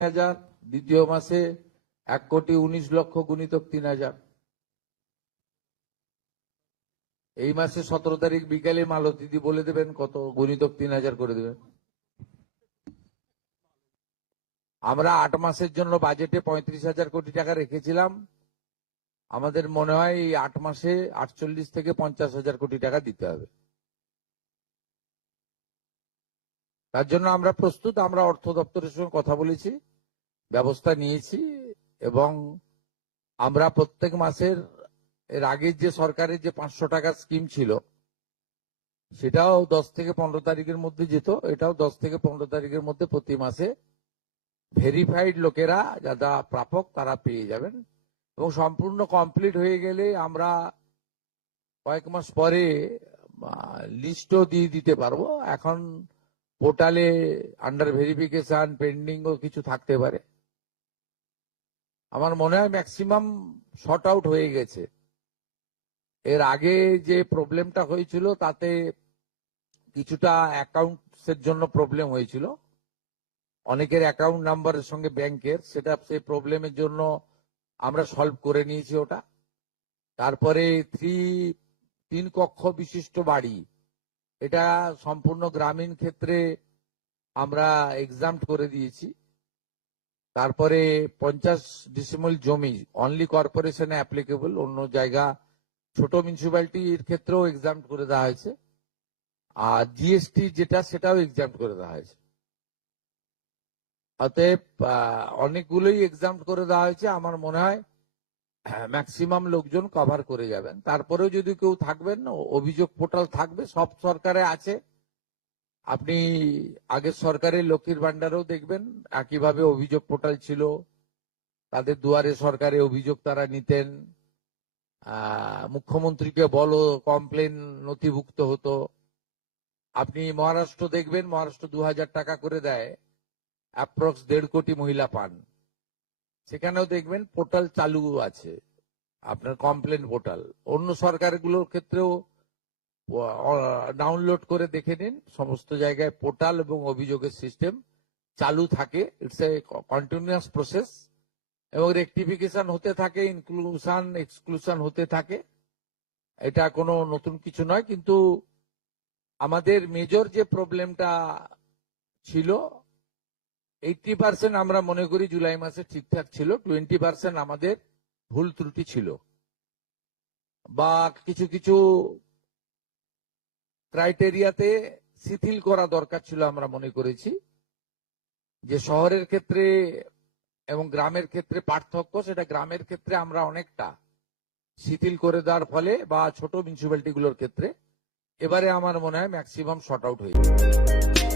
হাজার, দ্বিতীয় মাসে 1,19,00,000 গুণিতক 3,000। এই মাসে 17 তারিখ বিকালে মালতীদি বলে দেবেন কত গুণিতক 3,000 করে দেবেন। আমরা 8 মাসের জন্য বাজেটে 35,000 কোটি টাকা রেখেছিলাম। আমাদের মনে হয় এই 8 মাসে 48 থেকে 50,000 কোটি টাকা দিতে হবে। তার জন্য আমরা প্রস্তুত। আমরা অর্থ দপ্তরের সঙ্গে কথা বলেছি, ব্যবস্থা নিয়েছি, এবং আমরা প্রত্যেক মাসের এর আগের যে সরকারের যে 500 টাকার স্কিম ছিল সেটাও 10 থেকে 15 তারিখের মধ্যে যেত। এটাও 10 থেকে 15 তারিখের মধ্যে প্রতি মাসে ভেরিফাইড লোকেরা যারা প্রাপক তারা পেয়ে যাবেন, এবং সম্পূর্ণ কমপ্লিট হয়ে গেলে আমরা কয়েক মাস পরে লিস্টও দিয়ে দিতে পারবো। এখন পোর্টালে আন্ডার ভেরিফিকেশন পেন্ডিং ও কিছু থাকতে পারে। আমার মনে হয় ম্যাক্সিমাম শর্ট আউট হয়ে গেছে। এর আগে যে প্রবলেমটা হয়েছিল তাতে কিছুটা অ্যাকাউন্টসের জন্য প্রবলেম হয়েছিল, অনেকের অ্যাকাউন্ট নাম্বারের সঙ্গে ব্যাংকের, সেটা সেই প্রবলেমের জন্য আমরা সলভ করে নিয়েছি ওটা। তারপরে 3 কক্ষ বিশিষ্ট বাড়ি, এটা সম্পূর্ণ গ্রামীণ ক্ষেত্রে আমরা এক্সাম্পট করে দিয়েছি। তারপরে 50 ডিসিমল জমি অনলি কর্পোরেশনে অ্যাপ্লিকেবল, অন্য জায়গা ছোট মিউনিসিপ্যালিটির ক্ষেত্রেও এক্সাম্পট করে দেওয়া হয়েছে। আর জিএসটি যেটা সেটাও এক্সাম্পট করে দেওয়া হয়েছে। অতএব অনেকগুলোই এক্সাম্পট করে দেওয়া হয়েছে। আমার মনে হয় ম্যাক্সিমাম লোকজন কভার করে যাবেন। তারপরেও যদি কেউ থাকবেন, অভিযোগ পোর্টাল থাকবে, সব সরকারে আছে। আপনি আগের সরকারের লক্ষ্মীর ভান্ডারেও দেখবেন একইভাবে অভিযোগ পোর্টাল ছিল। তাদের দুয়ারে সরকারে অভিযোগ তারা নিতেন, মুখ্যমন্ত্রীকে বলো কমপ্লেন নথিভুক্ত হতো। আপনি মহারাষ্ট্র দেখবেন, মহারাষ্ট্র 2,000 টাকা করে দেয়, অ্যাপ্রক্স 1.5 কোটি মহিলা পান। সেখানেও দেখবেন পোর্টাল চালু আছে, আপনার কমপ্লেন পোর্টাল। অন্য সরকারগুলোর ক্ষেত্রেও ডাউনলোড করে দেখে নিন, সমস্ত জায়গায় পোর্টাল এবং অভিযোগের সিস্টেম চালু থাকে। ইটস এ কন্টিনিউয়াস প্রসেস, এবং রেকটিফিকেশন হতে থাকে, ইনক্লুশন এক্সক্লুশন হতে থাকে। এটা কোনো নতুন কিছু নয়। কিন্তু আমাদের মেজর যে প্রবলেমটা ছিল, 80% আমরা মনে করি জুলাই মাসে ঠিকঠাক ছিল, 20% আমাদের ভুল ত্রুটি ছিল, বা কিছু কিছু ক্রাইটেরিয়াতে শিথিল করা দরকার ছিল। আমরা মনে করেছি যে শহরের ক্ষেত্রে এবং গ্রামের ক্ষেত্রে পার্থক্য, সেটা গ্রামের ক্ষেত্রে আমরা অনেকটা শিথিল করে দেওয়ার ফলে, বা ছোট মিউনিসিপ্যালিটি গুলোর ক্ষেত্রে এবারে আমার মনে হয় ম্যাক্সিমাম শর্ট আউট হয়ে যাবে।